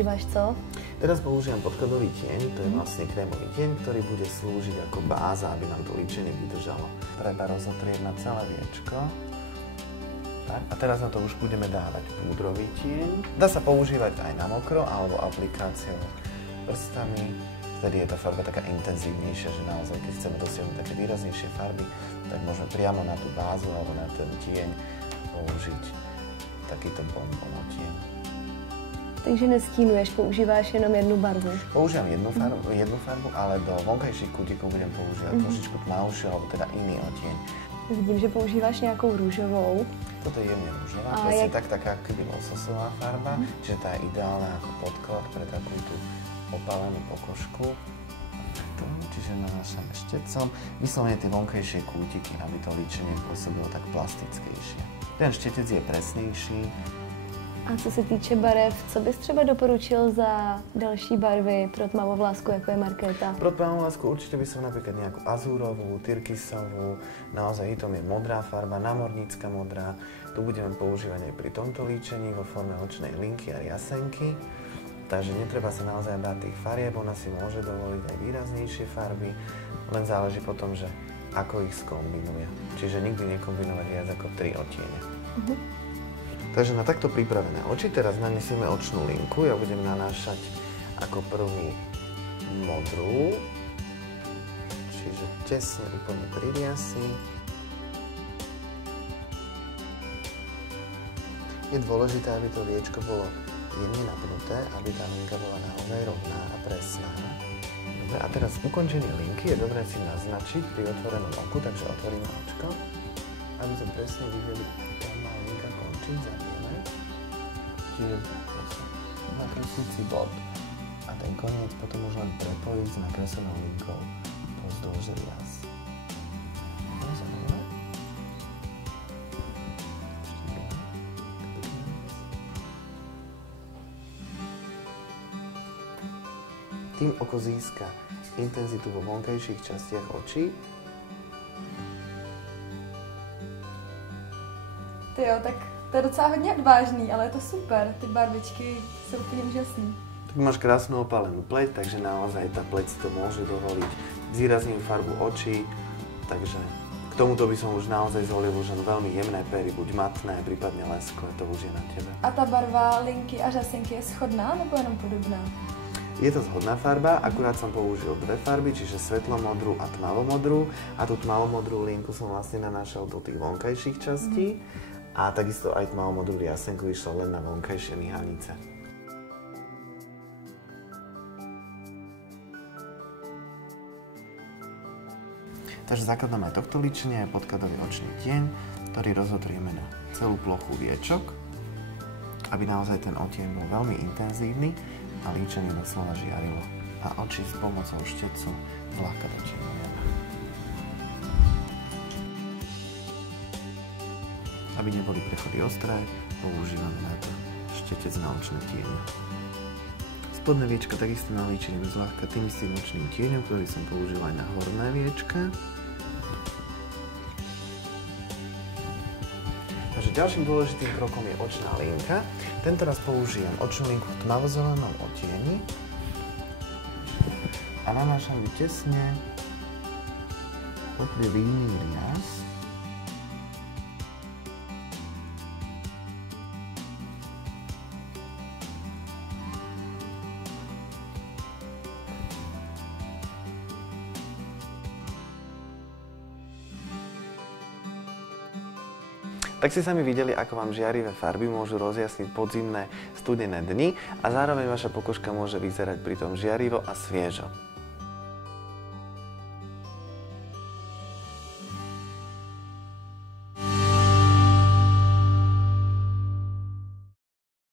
používáš co? Teraz používam podkladový tieň, to je vlastne krémový tieň, ktorý bude slúžiť ako báza, aby nám to líčenie vydržalo. Treba rozotrieť na celé viečko. Tak, a teraz na to už budeme dávať púdrový tieň. Dá sa používať aj na mokro, alebo aplikáciou prstami. Vtedy je tá farba taká intenzívnejšia, že naozaj, keď chceme dosiahnuť také výraznejšie farby, tak môžeme priamo na tú bázu alebo na ten tieň použiť takýto bonbon tieň. Takže nestínuješ, používáš jenom jednu barvu? Používam jednu farbu, ale do vonkajších kútikov budem používať trošičku tmavšiu, alebo teda iný odtieň. Vidím, že používáš nějakou růžovou. Toto je jemne rúžová, presne tak, taká akoby lososová farba, čiže tá je ideálna ako podklad pre takú tú opálenú pokožku. Čiže nanášame štecom, vyslovene tie vonkajšie kútiky, aby to líčenie pôsobilo tak plastickejšie. Ten štetec je presnejší. A co se týče barev, co bys třeba doporučil za další barvy pro tmavovlásku, jako je Markéta? Pro tmavovlásku určite by som napríklad nejakú azúrovú, tyrkysovú, naozaj hitom je modrá farba, námornícka modrá. Tu budeme používať aj pri tomto líčení vo forme očnej linky a riasenky. Takže netreba sa naozaj báť tých farieb, ona si môže dovoliť aj výraznejšie farby, len záleží potom, že ako ich skombinuje. Čiže nikdy nekombinovať viac ako 3 odtiene. Takže na takto pripravené oči teraz nanesieme očnú linku. Ja budem nanášať ako prvú modrú, čiže tesne úplne pri riasi. Je dôležité, aby to viečko bolo jemne napnuté, aby tá linka bola naozaj rovná a presná. Dobre, a teraz ukončenie linky je dobré si naznačiť pri otvorenom oku, takže otvoríme očko, aby sme presne videli, kam má linka končiť, zavieme. Čiže nakresliť bod a ten koniec potom už len prepojiť s nakreslenou linkou pozdĺž rias. Tým oko získa intenzitu vo vonkajších častiach očí. Ty jo, tak to je docela hodně odvážný, ale je to super. Ty barvičky jsou úplně úžasný. Tak máš krásnu opálenú pleť, takže naozaj tá pleť si to môže dovoliť. Zvýrazním farbu očí, takže k tomuto by som už naozaj zvolil už veľmi jemné pery, buď matné, prípadne lesklé, to už je na tebe. A ta barva linky a řasenky je shodná nebo jenom podobná? Je to zhodná farba, akurát som použil dve farby, čiže svetlomodrú a tmavomodrú. A tú tmavomodrú linku som vlastne nanášal do tých vonkajších častí. A takisto aj tmavomodrú riasenku išla len na vonkajšie myhanice. Takže základom aj tohto líčenia je podkladový očný tieň, ktorý rozotrieme na celú plochu viečok, aby naozaj ten odtieň bol veľmi intenzívny a líčenie doslova žiarilo. A oči s pomocou štetcu zľahka dočiernujeme. Aby neboli prechody ostré, používame na to štetec na očné tiene. Spodné viečka takisto nalíčime zľahka tým istým očným tieňom, ktorý som použil aj na horné viečka. Takže ďalším dôležitým krokom je očná linka. Tento raz použijem očnú linku v tmavozelenom odtieni a nanášam ju tesne popri línii rias. Tak ste sami videli, ako vám žiarivé farby môžu rozjasniť podzimné studené dni a zároveň vaša pokožka môže vyzerať pritom žiarivo a sviežo.